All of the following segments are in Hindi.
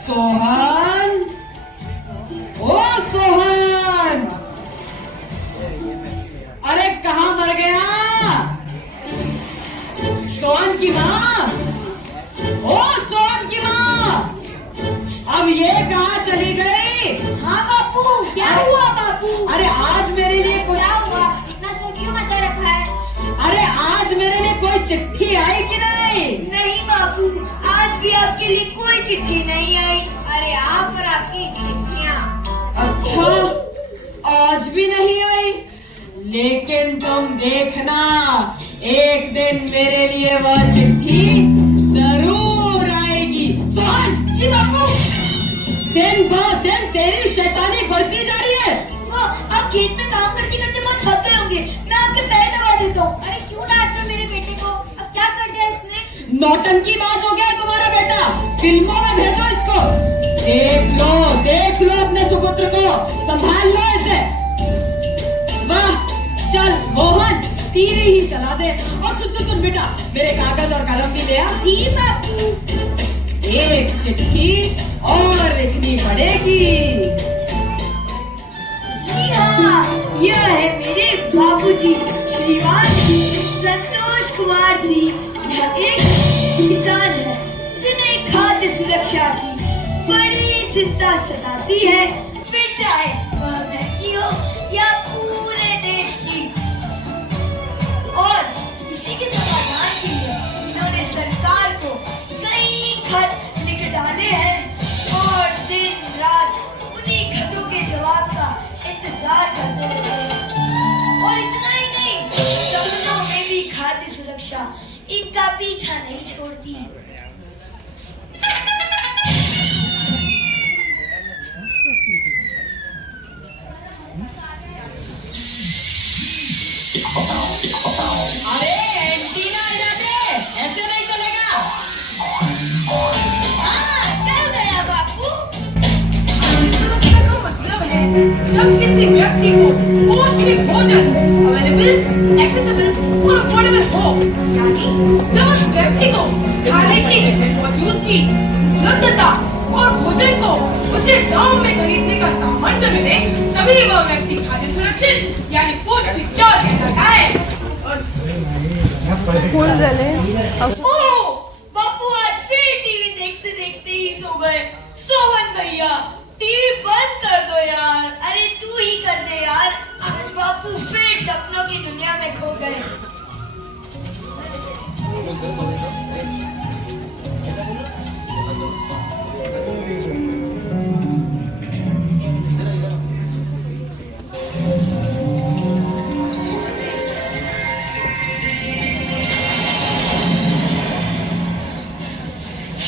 सोहन, ओ सोहन, अरे कहाँ मर गया? सोहन की माँ, ओ सोहन की माँ, अब ये कहाँ चली गई? हाँ बापू, क्या हुआ बापू? अरे आज मेरे लिए कोई क्या हुआ? इतना शोर क्यों मचा रखा है? अरे आज मेरे लिए कोई चिट्ठी आई कि नहीं? नहीं बापू, आज भी आपके लिए कोई चिट्ठी नहीं आई। अरे आप और आपकी चिट्ठियाँ। अच्छा, आज भी नहीं आई, लेकिन तुम देखना, एक दिन मेरे लिए वह चिट्ठी जरूर आएगी। सोहन! जी बापू। दिन ब दिन तेरी शैतानी बढ़ती जा रही है। वो आप खेत में काम करते करते बहुत थक गए होंगे, मैं आपके पैर दबा देता हूँ। अरे क्यों डांट रहे हो मेरे बेटे को? अब क्या कर दिया इसने? नौटंकी बाज हो गया तुम्हारा बेटा, फिल्मों में भेजो इसको। देख लो अपने सुपुत्र को, संभाल लो इसे। वाह, चल मोहन, टीवी ही चला दे। और सुन बेटा, मेरे कागज और कलम भी ले आ। जी बापू। एक चिट्ठी और लिखनी पड़ेगी। जी हाँ, यह है मेरे बाबूजी श्रीमान संतोष कुमार जी। यह एक किसान है जिन्हें खाद्य सुरक्षा की बड़ी चिंता सताती है, फिर चाहे वह घर की हो या पूरे देश की। और इसी के समाधान के लिए इन्होंने सरकार को कई खत लिख डाले हैं और दिन रात उन्हीं खतों के जवाब का इंतजार करते रहते हैं। और इतना ही नहीं, सपनों में भी खाद्य सुरक्षा इनका पीछा नहीं छोड़ती। अरे एंटीना हटा दे, ऐसे नहीं चलेगा। चल गया बापू। सुरक्षा का मतलब है जब किसी व्यक्ति को पौष्टिक भोजन अवेलेबल, एक्सेसिबल और अफोर्डेबल हो, यानी जब उस व्यक्ति को खाने की मौजूदगी, उपलब्धता और भोजन को उचित दाम में खरीदने का सामर्थ्य मिले, तभी वह व्यक्ति खाद्य सुरक्षित यानी फूड सिक्योर कहलाता है। ओह, बापू आज फिर टीवी देखते देखते ही सो गए। सोहन भैया, टीवी बंद कर दो यार। अरे तू ही कर दे यार, आज बापू फिर सपनों की दुनिया में खो गए।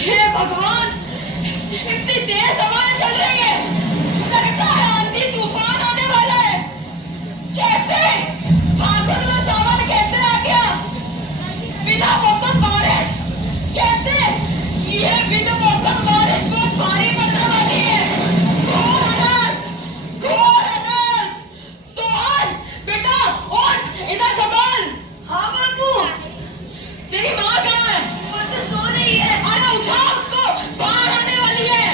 हे भगवान, इतनी तेज हवा चल रही है, लगता है आंधी तूफान आने वाला है। कैसे फागुन में सावन कैसे आ गया? बिना मौसम बारिश कैसे? ये बिना मौसम बारिश बहुत भारी पड़ने वाली है। घोर अनर्थ, घोर अनर्थ। सोहन बेटा, उठ, इधर संभाल। हाँ बापू। तेरी माँ कहाँ है? वो तो सो रही है। अरे उठा उसको, बाढ़ आने वाली है।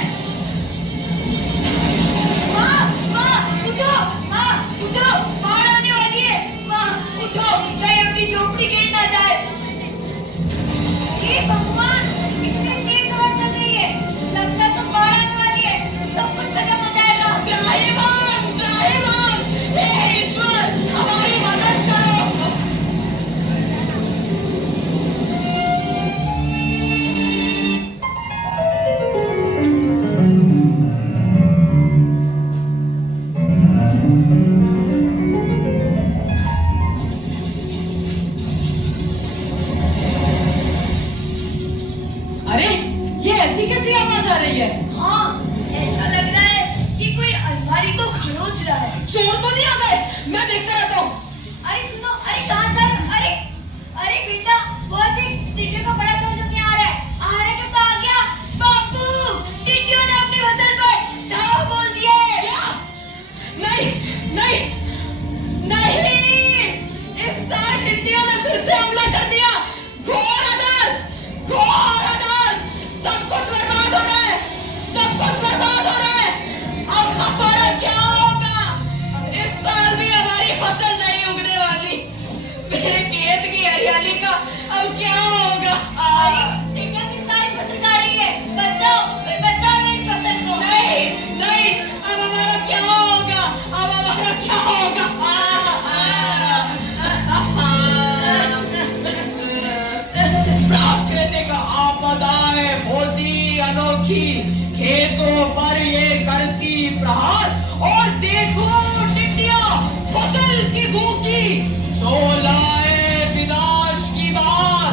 अब क्या होगा? टीका की सारी फसल खा रही है, बचाओ मेरी फसल को। नहीं नहीं, अब हमारा क्या होगा? अब हमारा क्या होगा? प्राकृतिक आपदाएं होती अनोखी, खेतों पर ये करती प्रहार, और देखो टिड्डियां फसल की भूखी, जो लाए विनाश की बार।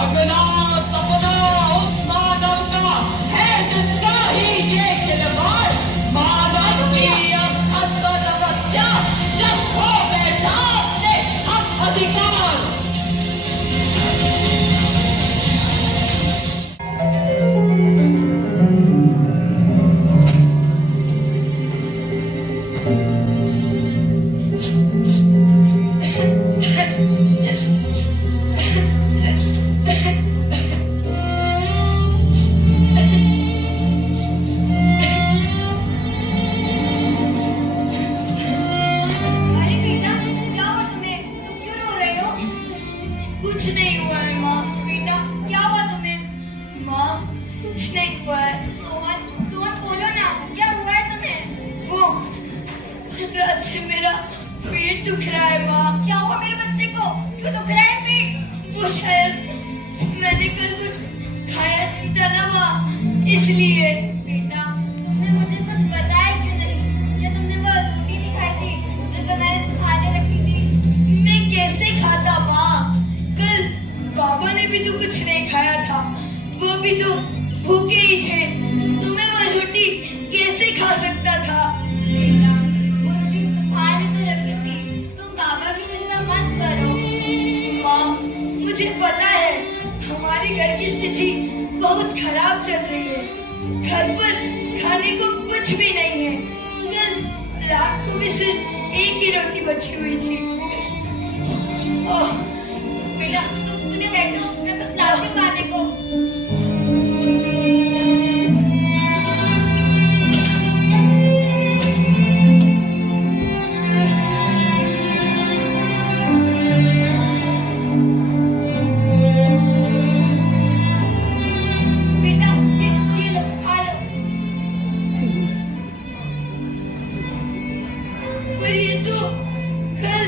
अगला सपना उस मानव का है जिसका ही ये खिलवाड़। मानव की अब खत्म तपस्या, जब खो बैठा अपने हक अधिकार। अरे बेटा, क्या हुआ तुम्हें? तुम क्यों रो रहे हो? कुछ नहीं हुआ है माँ। बेटा, क्या हुआ तुम्हें? माँ कुछ नहीं हुआ है। सोहन बोलो ना, क्या हुआ है तुम्हें? वो कल रात से मेरा पेट दुख रहा है माँ। क्या हुआ मेरे बच्चे को? क्यों दुख रहा है पेट? वो शायद मैंने कल कुछ खाया नहीं था ना माँ, इसलिए। बेटा, तुमने मुझे कुछ बताया क्यों नहीं? क्या तुमने वो रोटी नहीं खाई थी जो मैंने तुम्हारे रखी थी? मैं कैसे खाता माँ? कल बाबा ने भी तो कुछ नहीं खाया था, वो भी तो भूखे ही थे, तो मैं वो रोटी कैसे खा सकता था? बेटा, वो रोटी तुम्हारे तो रखी थी, तुम बाबा की चिंता मत करो। माँ मुझे पता है हमारे घर की स्थिति बहुत खराब चल रही है, घर पर खाने को कुछ भी नहीं है। कल रात को भी सिर्फ एक ही रोटी बची हुई थी। ओह, बेटा, तुम यहाँ बैठो, मैं बस लाती हूँ खाने को। बेटा, ये लो, खा लो। पर ये तो कल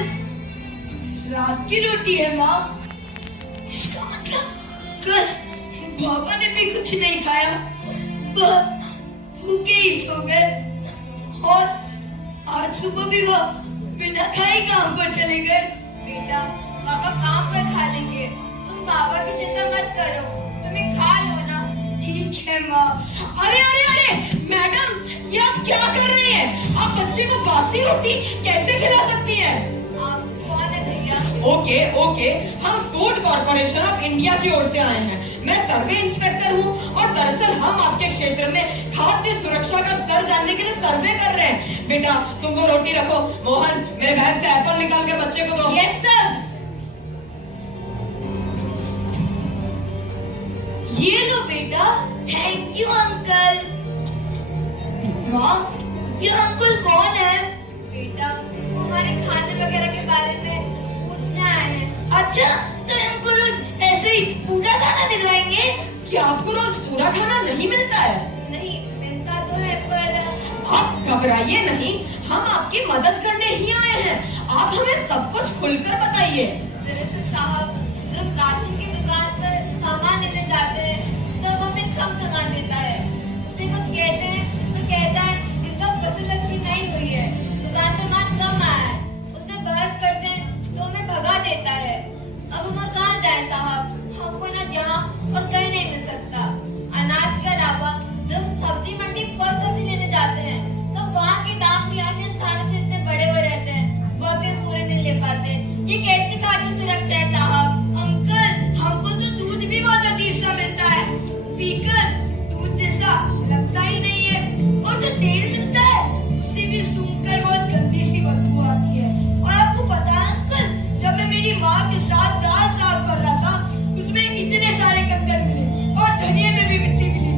रात की रोटी है माँ। इसका मतलब कल बाबा ने भी कुछ नहीं खाया, वह भूखे ही सो गए, और आज सुबह भी वह बिना खाए काम पर चले गए। बेटा, पापा काम पर खा लेंगे, तुम बाबा की चिंता मत करो, तुम्हें खा लो ना। ठीक है माँ। अरे अरे अरे मैडम, ये आप क्या कर रहे हैं? आप बच्चे को बासी रोटी कैसे खिला सकती हैं? आप कौन है भैया? ओके ओके, हम फूड कॉर्पोरेशन ऑफ इंडिया की ओर से आए हैं। मैं सर्वे इंस्पेक्टर हूँ, और दरअसल हम आपके क्षेत्र में खाद्य सुरक्षा का स्तर जानने के लिए सर्वे कर रहे हैं। बेटा तुम वो रोटी रखो। मोहन, मेरे बैग से एप्पल निकाल कर बच्चे को दो। Yes sir. ये लो बेटा। Thank you uncle. माँ ये अंकल कौन है? बेटा, हमारे खाने वगैरह के बारे में पूछना आए हैं। अच्छा, तो हमको रोज ऐसे ही पूरा खाना दिलवाएंगे? क्या आपको रोज पूरा खाना नहीं मिलता है? नहीं मिलता तो है, पर आप घबराइए नहीं, हम आपकी मदद करने ही आए हैं। आप हमें सब कुछ खुलकर बताइए। दरअसल साहब, जब राशन की दुकान पर सामान लेने जाते हैं तब हमें कम सामान देता है। उसे कुछ कहते हैं तो कहता है इस बार फसल अच्छी नहीं हुई है, दुकान पर माल कम आया है। उससे बहस करते हैं तो हमें भगा देता है। अब हम कहाँ जाए साहब, हमको ना जहाँ और कहीं नहीं मिल सकता। अनाज के अलावा जब सब्जी मंडी फल सब्जी लेने जाते हैं तब वहाँ के दाम भी अन्य स्थानों से इतने बड़े हुए रहते हैं, वह भी हम पूरे दिन ले पाते हैं। ये कैसी खाद्य सुरक्षा है साहब? अंकल हमको तो दूध भी बहुत अजीब सा मिलता है, पीकर दूध जैसा लगता ही नहीं है, और जो तेल मिलता है उसे भी सूंघकर बहुत गंदी सी बदबू आती है। और आपको पता है अंकल, जब मैं मेरी माँ के साथ दाल साफ कर रहा था उसमें इतने सारे कंकड़ मिले, और धनिया में भी मिट्टी मिली।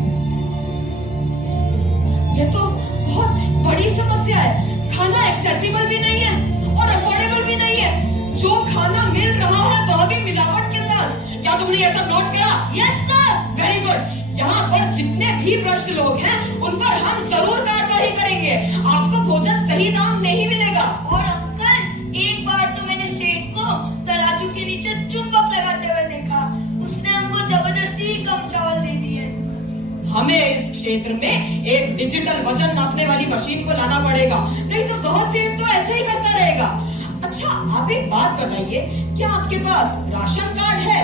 ये तो बहुत बड़ी समस्या है। खाना एक्सेसिबल भी नहीं है और अफोर्डेबल भी नहीं है। जो खाना मिल रहा है वह भी मिलावट के साथ। क्या क्या तुमने ये सब नोट करा? Yes sir. Very good. यहाँ पर जितने भी भ्रष्ट लोग हैं उन पर हम जरूर कार्रवाई करेंगे। आपको भोजन सही दाम नहीं मिलेगा। और अंकल, एक बार तो मैंने सेठ को तराजू के नीचे चुंबक लगाते हुए देखा। उसने हमको जबरदस्ती कम चावल दे दिए। हमें इस क्षेत्र में एक डिजिटल वजन नापने वाली मशीन को लाना पड़ेगा, नहीं तो वह सेठ तो ऐसे ही करता रहेगा। अच्छा, आप एक बात बताइए, क्या आपके पास राशन कार्ड है?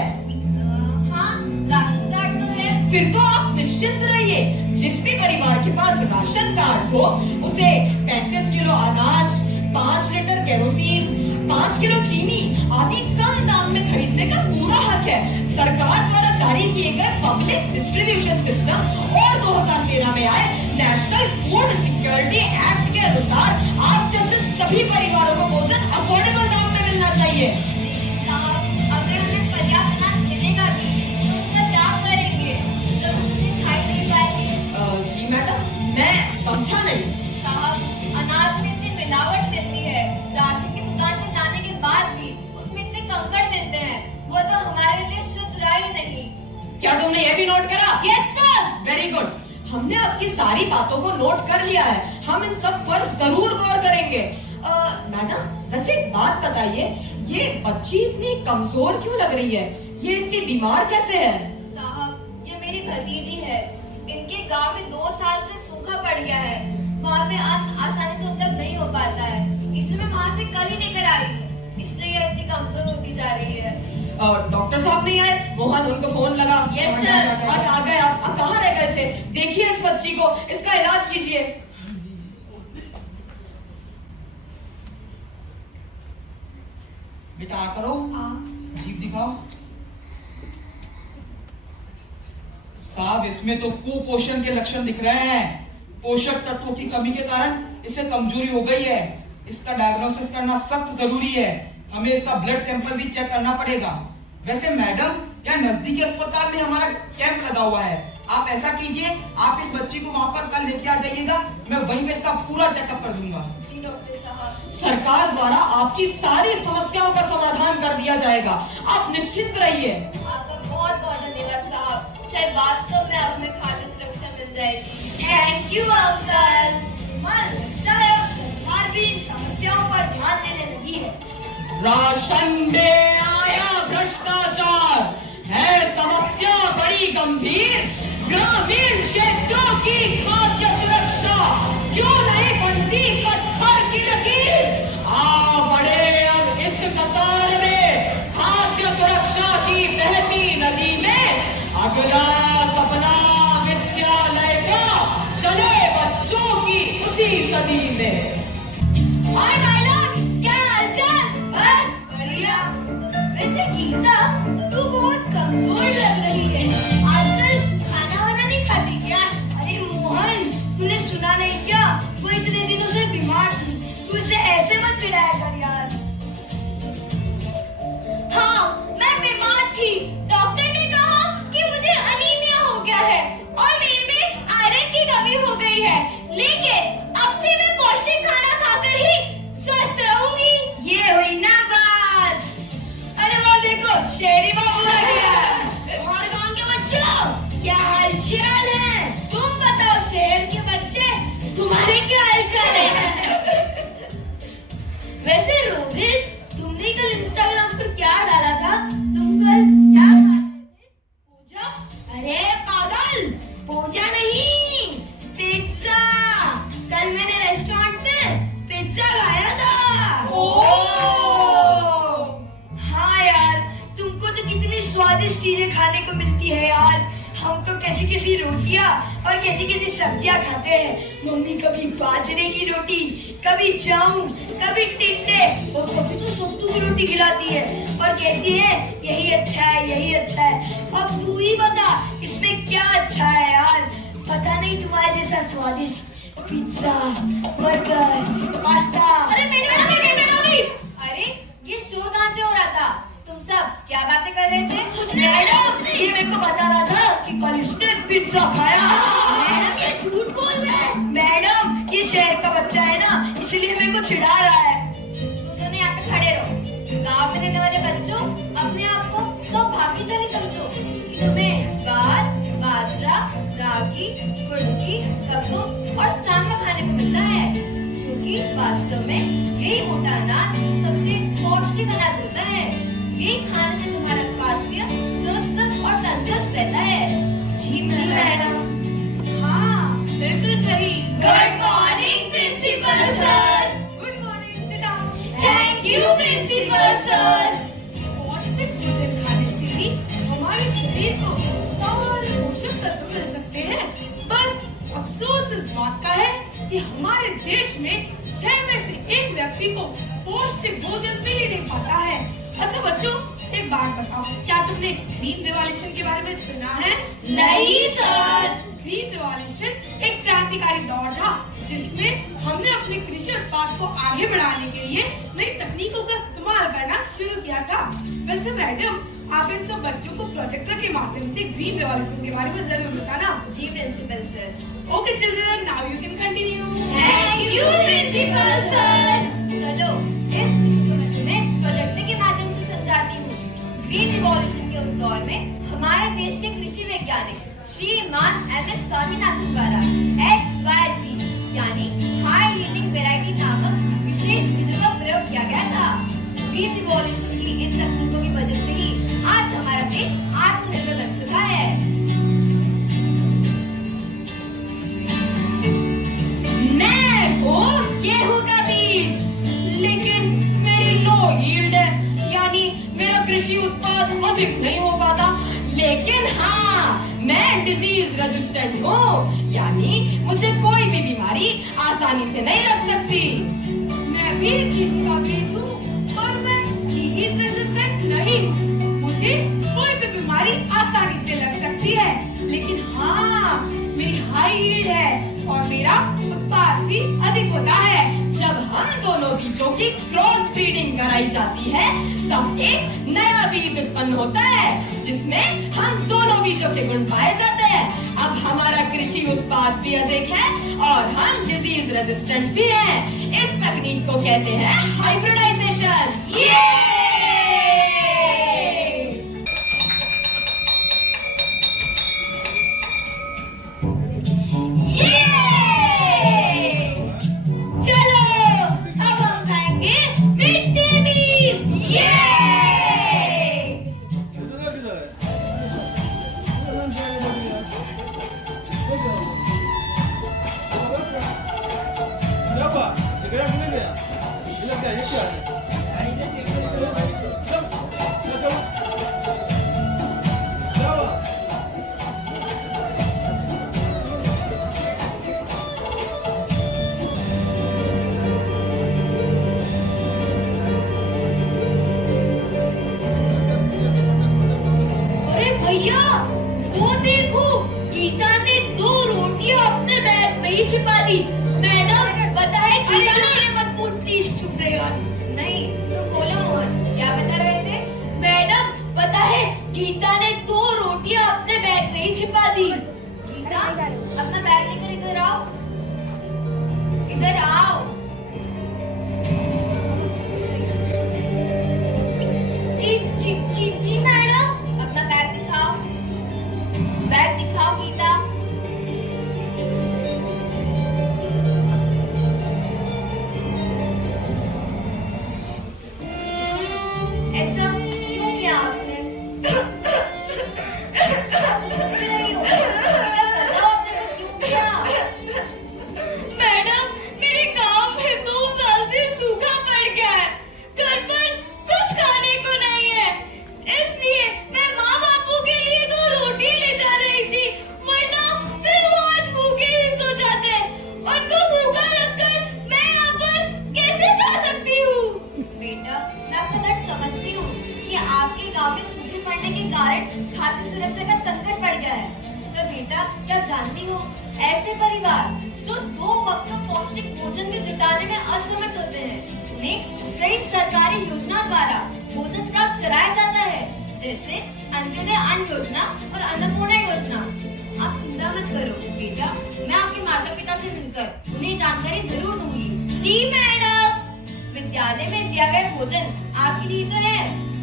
हाँ, राशन कार्ड तो है। फिर तो आप निश्चिंत रहिए। जिस भी परिवार के पास राशन कार्ड हो उसे 35 किलो अनाज, 5 लीटर केरोसिन, 5 किलो चीनी आदि कम दाम में खरीदने का पूरा हक है। सरकार द्वारा जारी किए गए पब्लिक डिस्ट्रीब्यूशन सिस्टम और 2013 में आए नेशनल फूड सिक्योरिटी एक्ट के अनुसार आप जैसे सभी परिवारों को भोजन अफोर्डेबल दाम में मिलना चाहिए। साहब, अगर हमें पर्याप्त अनाज मिलेगा भी तो उसका क्या करेंगे जब हम उसे खा ही नहीं पाएंगे? जी मैडम, मैं समझा नहीं। साहब, अनाज में इतनी मिलावट मिलती है, राशन की दुकान से लाने के बाद भी उसमें इतने कंकड़ मिलते हैं, वो तो हमारे लिए शुद्ध रहा ही नहीं। क्या तुमने ये भी नोट करा? Yes sir. Very good. हमने आपकी सारी बातों को नोट कर लिया है। हम इन सब पर जरूर गौर करेंगे। मैडम, वैसे एक बात बताइए, ये बच्ची इतनी कमजोर क्यों लग रही है? ये इतनी बीमार कैसे है? साहब, ये मेरी भतीजी है। इनके गांव में 2 साल से सूखा पड़ गया है। वहाँ पे अन्न आसानी से उपलब्ध नहीं हो पाता है, इसलिए मैं वहाँ से कल ही लेकर आई, इसलिए ये इतनी कमजोर होती जा रही है। डॉक्टर साहब नहीं आए? मोहन, उनको फोन लगा। Yes sir. आ गए आप कहाँ रह गए थे? देखिए इस बच्ची को, इसका इलाज कीजिए। बेटा आ करो, जीभ दिखाओ। साहब, इसमें तो कुपोषण के लक्षण दिख रहे हैं। पोषक तत्वों की कमी के कारण इसे कमजोरी हो गई है। इसका डायग्नोसिस करना सख्त जरूरी है। हमें इसका ब्लड सैंपल भी चेक करना पड़ेगा। वैसे मैडम, यहाँ नजदीकी अस्पताल में हमारा कैंप लगा हुआ है। आप ऐसा कीजिए, आप इस बच्ची को वहाँ पर कल लेके आ जाइएगा। मैं वहीं पे इसका पूरा चेकअप कर दूंगा। जी डॉक्टर साहब। सरकार द्वारा आपकी सारी समस्याओं का समाधान कर दिया जाएगा, आप निश्चिंत रहिए। आपका बहुत बहुत धन्यवाद साहब। शायद वास्तव में अब हमें खाद्य सुरक्षा मिल जाएगी। Thank you uncle. मन लगता है अब सरकार भी इन समस्याओं पर ध्यान देने लगी है। राशन में आया भ्रष्टाचार है समस्या बड़ी गंभीर। ग्रामीण क्षेत्रों की खाद्य सुरक्षा क्यों नहीं बनती पत्थर की लकीर? आ बढ़े अब इस कतार में, खाद्य सुरक्षा की बहती नदी में अगला सपना विद्यालय का चले बच्चों की उसी सदी में। और डायलॉग, क्या हालचाल? बस बढ़िया। वैसे गीता, तू बहुत कमजोर लग रही है। आजकल खाना वाना नहीं खाती क्या? अरे मोहन, तूने सुना नहीं क्या? वो इतने दिनों से बीमार थी। तू इसे ऐसे मत चिढ़ाया कर यार। हाँ, मैं बीमार थी। डॉक्टर ने कहा कि मुझे अनीमिया हो गया है और मेरे में आयरन की कमी हो गई है। लेकिन अब से मैं पौष्टिक खाना खाकर ही स्वस्थ रहूंगी। ये हुई ना बात। अरे वो देखो, शेरी बाबू आ गया। और गांव के बच्चों, क्या हालचाल है? तुम बताओ शहर के बच्चे, तुम्हारे क्या हालचाल है? वैसे रोहित, तुमने कल इंस्टाग्राम पर क्या डाला था? तुम कल क्या खा रहे थे? पूजा? अरे पागल, पूजा नहीं, पिज्जा। कल मैंने रेस्टोरेंट में पिज्जा खाया था। हाँ यार, तुमको तो कितनी स्वादिष्ट चीजें खाने को मिलती है यार। हम तो कैसी कैसी रोटियां और कैसी कैसी सब्जियां खाते हैं। मम्मी कभी बाजरे की रोटी, कभी चाउन, कभी टिंडे और कभी तो सत्तू की रोटी खिलाती है और कहती है यही अच्छा है, यही अच्छा है। अब तू ही बता, इसमें क्या अच्छा है यार? पता नहीं तुम्हारे जैसा स्वादिष्ट पिज्जा, बर्गर, पास्ता। अरे अरे, ये शोर कहाँ से हो रहा था? तुम सब क्या बातें कर रहे थे? मैडम, ये मेरे को बता रहा था कि कल इसने पिज्जा खाया। मैडम, ये झूठ बोल रहे हैं। मैडम, ये शहर का बच्चा है ना, इसलिए मेरे को चिढ़ा रहा है। तुम दोनों यहाँ पे खड़े रहो। गाँव में रहने वाले बच्चों, अपने आप को सौभाग्यशाली चलिए समझो कि तुम्हें ज्वार, बाजरा, रागी, कुटकी, कद्दू और सांभा खाने को मिलता है, क्योंकि वास्तव में यही मोटा अनाज सबसे पौष्टिक अनाज होता है। ये खाने से तुम्हारा स्वास्थ्य स्वस्थ और तंदुरुस्त रहता है। जी मैडम। हाँ, बिल्कुल सही। Good morning principal sir. Good morning, sit down. Thank you principal sir. पौष्टिक भोजन खाने से ही हमारे शरीर को सारे पोषक तत्व मिल सकते हैं। बस अफसोस इस बात का है कि हमारे देश में 6 में से 1 व्यक्ति को पौष्टिक भोजन मिल ही नहीं पाता है। अच्छा बच्चों, एक बात बताओ, क्या तुमने ग्रीन रिवॉल्यूशन के बारे में सुना है? नहीं सर। ग्रीन रिवॉल्यूशन एक क्रांतिकारी दौर था जिसमें हमने अपने कृषि उत्पाद को आगे बढ़ाने के लिए नई तकनीकों का इस्तेमाल करना शुरू किया था। वैसे मैडम, आप इन सब बच्चों को प्रोजेक्टर के माध्यम से ग्रीन रिवॉल्यूशन के बारे में जरूर बताना। जी principal sir. Okay children, now you can continue. Thank you principal sir. चलो इस चीज को मैं तुम्हें प्रोजेक्ट के माध्यम से समझाती हूँ। ग्रीन रिवॉल्यूशन के उस दौर में हमारे देश के कृषि वैज्ञानिक श्रीमान MS स्वामीनाथन द्वारा HYP यानी हाई यील्डिंग वैरायटी नामक विशेष बीजों का प्रयोग किया गया था। ग्रीन रिवॉल्यूशन की इन तकनीकों की वजह से ही आज हमारा देश आत्मनिर्भर बन चुका है। मैं हूँ गेहूं का बीज, लेकिन मेरी लो यील्ड है, यानी मेरा कृषि उत्पाद अधिक नहीं हो पाता। लेकिन हाँ, मैं डिजीज रेजिस्टेंट हूँ, यानी मुझे कोई भी बीमारी आसानी से नहीं लग सकती। मैं भी गेहूं का बीज हूँ और मैं डिजीज रेजिस्टेंट नहीं हूँ। मुझे कोई भी बीमारी आसानी से लग सकती है, लेकिन हाँ, मेरी हाई यील्ड है और मेरा उत्पाद भी अधिक होता है। जब हम दोनों बीजों की क्रॉस ब्रीडिंग कराई जाती है, तब एक नया बीज उत्पन्न होता है जिसमें हम दोनों बीजों के गुण पाए जाते हैं। अब हमारा कृषि उत्पाद भी अधिक है और हम डिजीज रेजिस्टेंट भी हैं। इस तकनीक को कहते हैं हाइब्रिडाइजेशन। चलो अब हम खाएंगे मिट्टी मील। अरे भैया, वो देखो, गीता ने 2 रोटियां अपने बैग में ही छिपा दी। मैडम, पता है गीता ने मत बोल, प्लीज चुप रहे यार। नहीं, तुम बोलो मोहन, क्या बता रहे थे? मैडम, पता है गीता ने 2 रोटियां अपने बैग में ही छिपा दी। गीता, अपना बैग लेकर इधर आओ। इधर आओ। जी मैडम। अपना बैग दिखाओ। बैग दिखाओ गीता। ऐसा क्यों किया आपने? मैडम, मेरे गांव में 2 साल से सूखा पड़ गया है। घर पर कुछ खाने को नहीं है, इसलिए मैं माँ बापू के लिए 2 रोटी ले जा रही थी, वरना फिर वो आज भूखे ही सो जाते। उनको भूखा रखकर मैं यहाँ पर कैसे खा सकती हूँ? बेटा, मैं आपका दर्द समझती हूँ कि आपके गांव में सूखे पड़ने के कारण खाद्य सुरक्षा का संकट पड़ गया है। तो बेटा, क्या आप जानती हो, ऐसे परिवार जो 2 वक्त का पौष्टिक भोजन भी जुटाने में असमर्थ होते हैं, उन्हें कई सरकारी योजना द्वारा भोजन प्राप्त कराया जाता है, जैसे अंत्योदय अन्न योजना और अन्नपूर्णा योजना। आप चिंता मत करो बेटा, मैं आपके माता पिता से मिलकर उन्हें जानकारी जरूर दूंगी। जी मैडम। विद्यालय में दिया गया भोजन आपके लिए तो है,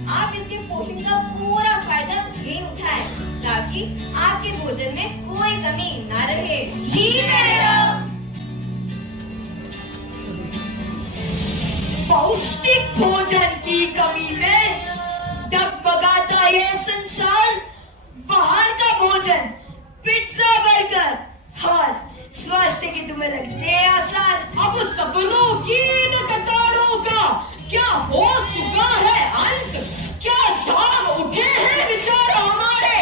आप इसके पोषण का पूरा फायदा भी उठाएं ताकि आपके भोजन में कोई कमी ना रहे। जी मैडम। पौष्टिक भोजन की कमी में डगमगाता यह संसार। बाहर का भोजन, पिज्जा, बर्गर और स्वास्थ्य के तुम्हें लगते हैं आसान। अब सपनों की इन कतारों का क्या हो चुका है अंत? क्या जाग उठे हैं विचार हमारे?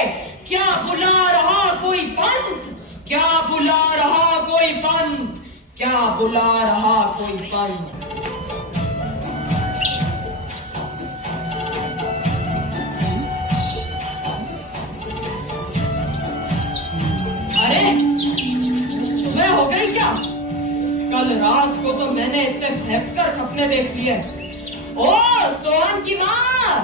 क्या बुला रहा कोई पंथ? क्या बुला रहा कोई पंथ? क्या बुला रहा कोई पंथ? अरे सुबह हो गई क्या? कल रात को तो मैंने इतने भयंकर सपने देख लिए। ओ सोहन की माँ,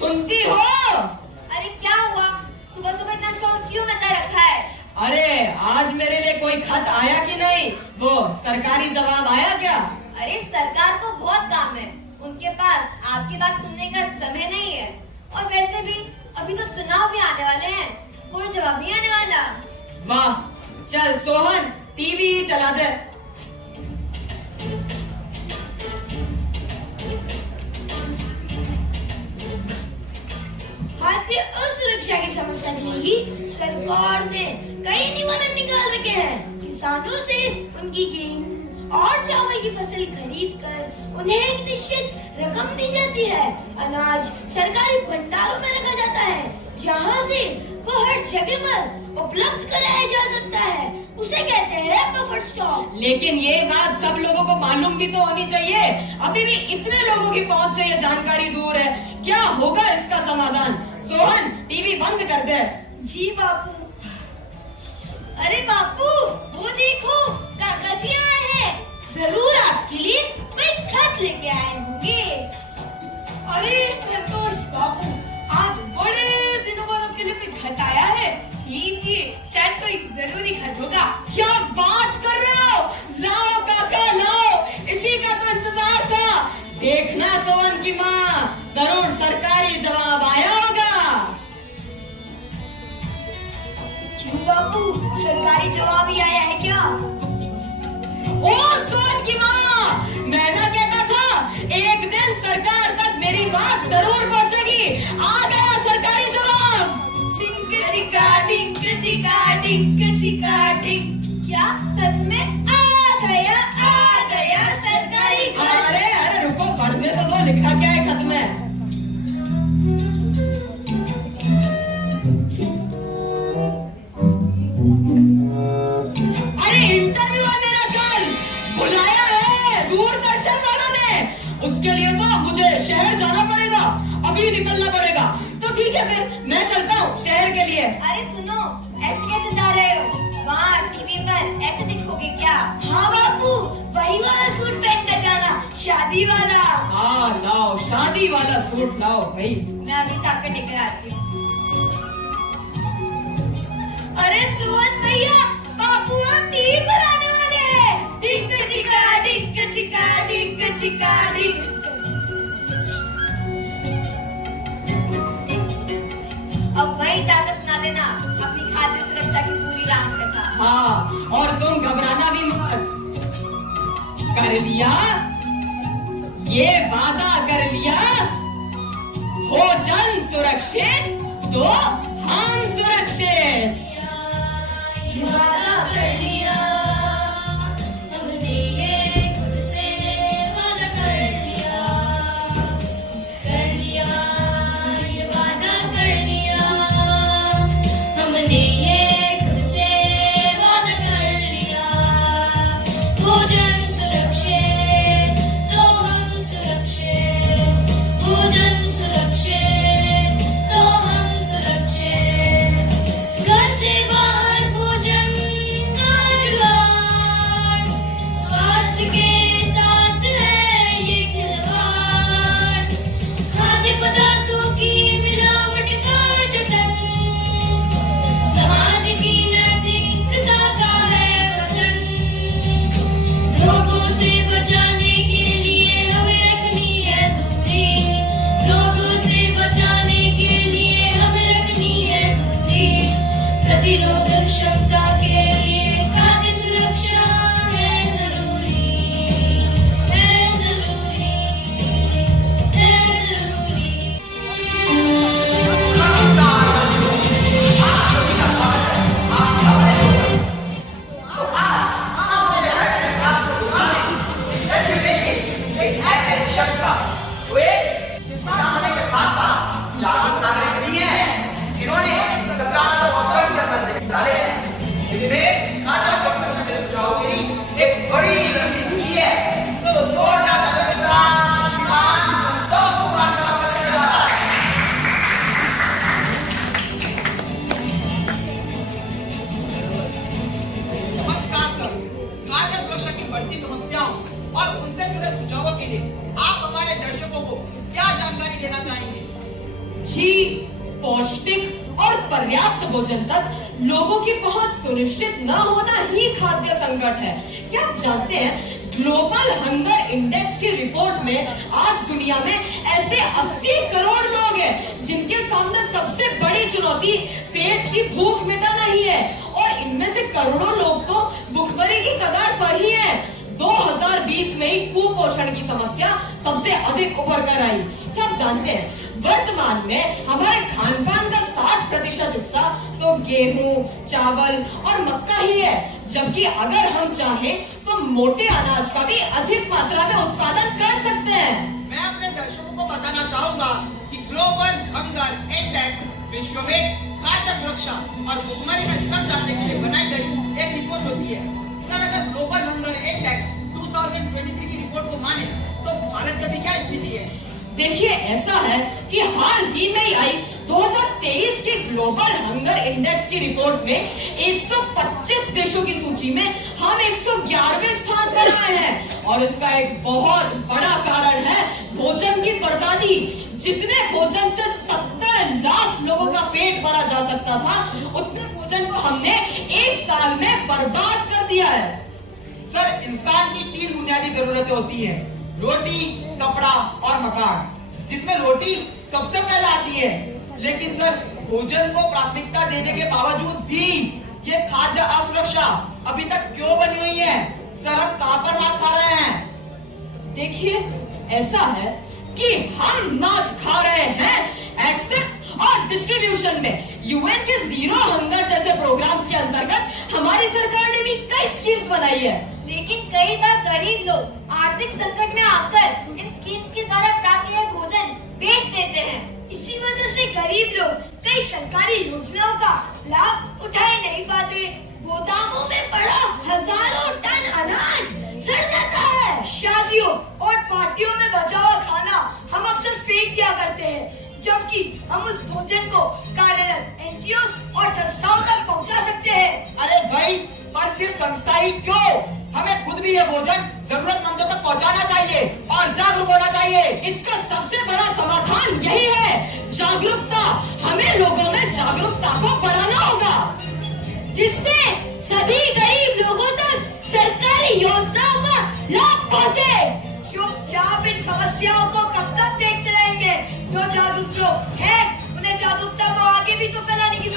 सुनती हो? अरे क्या हुआ? सुबह सुबह इतना शोर क्यों मचा रखा है? अरे आज मेरे लिए कोई खत आया कि नहीं? वो सरकारी जवाब आया क्या? अरे सरकार को बहुत काम है, उनके पास आपकी बात सुनने का समय नहीं है। और वैसे भी अभी तो चुनाव भी आने वाले हैं, कोई जवाब नहीं आने वाला। वाह, चल सोहन टीवी ही चला दे। खाद्य असुरक्षा की समस्या के लिए सरकार ने कई निवारण निकाल रखे हैं। किसानों से उनकी गेहूं और चावल की फसल खरीद कर उन्हें एक निश्चित रकम दी जाती है। अनाज सरकारी भंडारों में रखा जाता है, जहां से वो हर जगह पर उपलब्ध कराया जा सकता है। उसे कहते हैं बफर स्टॉक। लेकिन ये बात सब लोगों को मालूम भी तो होनी चाहिए। अभी भी इतने लोगों की पहुंच से ये जानकारी दूर है। क्या होगा इसका समाधान? सोहन टीवी बंद कर दे। जी बापू। अरे बापू, वो देखो काका जी आए हैं। जरूर आपके लिए कोई खत लेके आए होंगे। अरे संतोष बाबू, आज बड़े दिनों बाद आपके लिए कोई खत आया है। लीजिए, शायद कोई जरूरी खत होगा। क्या बात कर रहे हो? लाओ काका लाओ, इसी का तो इंतजार था। देखना सोहन की माँ, जरूर सरकारी जवाब आया होगा। क्यों बापू, सरकारी जवाब ही आया है क्या? ओ सोहन की माँ, मैं ना कहता था एक दिन सरकार तक मेरी बात जरूर पहुंचेगी। आ गया सरकारी जवाब। टिंक चिका टिंक चिका टिंक चिका टिंक। क्या सच में? आ गया सरकारी खत। अरे अरे रुको, पढ़ने तो दो, लिखा क्या है खत में? अरे इंटरव्यू है मेरा कल, बुलाया है दूरदर्शन वालों ने। उसके लिए तो मुझे शहर जाना पड़ेगा, अभी निकलना पड़ेगा। तो ठीक है फिर मैं चलता हूँ शहर के लिए। अरे सुनो, ऐसे कैसे जा रहे हो? वहाँ टीवी पर ऐसे दिखोगे क्या? हाँ बापू, वही वाला सूट पहन कर जाना, शादी वाला। हाँ लाओ, शादी वाला सूट लाओ भाई। मैं अभी जाकर लेकर आती हूँ। अरे सुमन भैया, बापू हम टीवी पर आने वाले हैं। टिंक चिका टिंक चिका टिंक चिका टिंक। अब वही जाकर सुना देना अपनी खाद्य सुरक्षा की पूरी राम कथा। हाँ, और तुम घबराना भी मत। कर लिया, ये वादा कर लिया, भोजन सुरक्षित तो हम सुरक्षित। ये वादा कर लिया, हमने ये खुद से वादा कर लिया, ये वादा कर लिया। हमने ये खुद से वादा कर लिया, भोजन सुरक्षित तो हम सुरक्षित, भोजन सुरक्षित तो हम सुरक्षित। घर से बाहर भोजन का जुगाड़, स्वास्थ्य के साथ है ये खिलवाड़। खाद्य पदार्थों की मिलावट का जतन, समाज की नैतिकता का है वचन। रोगों से बचाने के लिए हमें रखनी है दूरी, रोगों से अच्छी, पौष्टिक और पर्याप्त भोजन तक लोगों की पहुंच सुनिश्चित न होना ही खाद्य संकट है। क्या आप जानते हैं ग्लोबल हंगर इंडेक्स की रिपोर्ट में आज दुनिया में ऐसे 80 करोड़ लोग हैं जिनके सामने सबसे बड़ी चुनौती पेट की भूख मिटाना ही है, और इनमें से करोड़ों लोग तो भुखमरी की कगार पर ही हैं। 2020 में ही कुपोषण की समस्या सबसे अधिक उभर कर आई। क्या आप जानते हैं वर्तमान में हमारे खान पान का 60% हिस्सा तो गेहूं, चावल और मक्का ही है, जबकि अगर हम चाहें तो मोटे अनाज का भी अधिक मात्रा में उत्पादन कर सकते हैं। मैं अपने दर्शकों को बताना चाहूंगा कि ग्लोबल हंगर इंडेक्स विश्व में खाद्य सुरक्षा और भुखमरी का स्तर जानने के लिए बनाई गई एक रिपोर्ट होती है। सर, अगर ग्लोबल हंगर इंडेक्स 2023 की रिपोर्ट को माने तो भारत की क्या स्थिति है? देखिए, ऐसा है कि हाल ही में आई 2023 के ग्लोबल हंगर इंडेक्स की रिपोर्ट में 125 देशों की सूची में हम 111वें स्थान पर आए हैं, और इसका एक बहुत बड़ा कारण है भोजन की बर्बादी। जितने भोजन से 70 लाख लोगों का पेट भरा जा सकता था, उतने भोजन को हमने एक साल में बर्बाद कर दिया है। सर, इंसान की 3 बुनियादी जरूरतें होती हैं, रोटी, कपड़ा और मकान, जिसमें रोटी सबसे पहले आती है। लेकिन सर, भोजन को प्राथमिकता देने के बावजूद भी ये खाद्य असुरक्षा अभी तक क्यों बनी हुई है? सर, हम कहां पर मात खा रहे हैं? देखिए, ऐसा है कि हम मात खा रहे हैं एक्सेस और डिस्ट्रीब्यूशन में। यूएन के जीरो हंगर जैसे प्रोग्राम्स के अंतर्गत हमारी सरकार ने भी कई स्कीम्स बनाई है, लेकिन कई बार गरीब लोग आर्थिक संकट में आकर इन स्कीम्स के द्वारा प्राप्त किया भोजन बेच देते हैं। इसी वजह से गरीब लोग कई सरकारी योजनाओं का लाभ उठा नहीं पाते। गोदामों में पड़ा हजारों टन अनाज सड़ जाता है। शादियों और पार्टियों में बचा हुआ खाना हम अक्सर फेंक दिया करते हैं, जबकि हम उस भोजन को कार्यरत एनजीओ और संस्थाओं तक पहुंचा सकते हैं। अरे भाई, पर सिर्फ संस्था ही क्यों, हमें खुद भी ये भोजन जरूरतमंदों तक पहुंचाना चाहिए और जागरूक होना चाहिए। इसका सबसे बड़ा समाधान यही है, जागरूकता। हमें लोगों में जागरूकता को बढ़ाना होगा, जिससे सभी गरीब लोगों तक सरकारी योजनाओं का लाभ पहुंचे। चुपचाप इन समस्याओं को कब तक देखते रहेंगे? जो जागरूक लोग हैं, उन्हें जागरूकता को आगे भी तो फैलाने की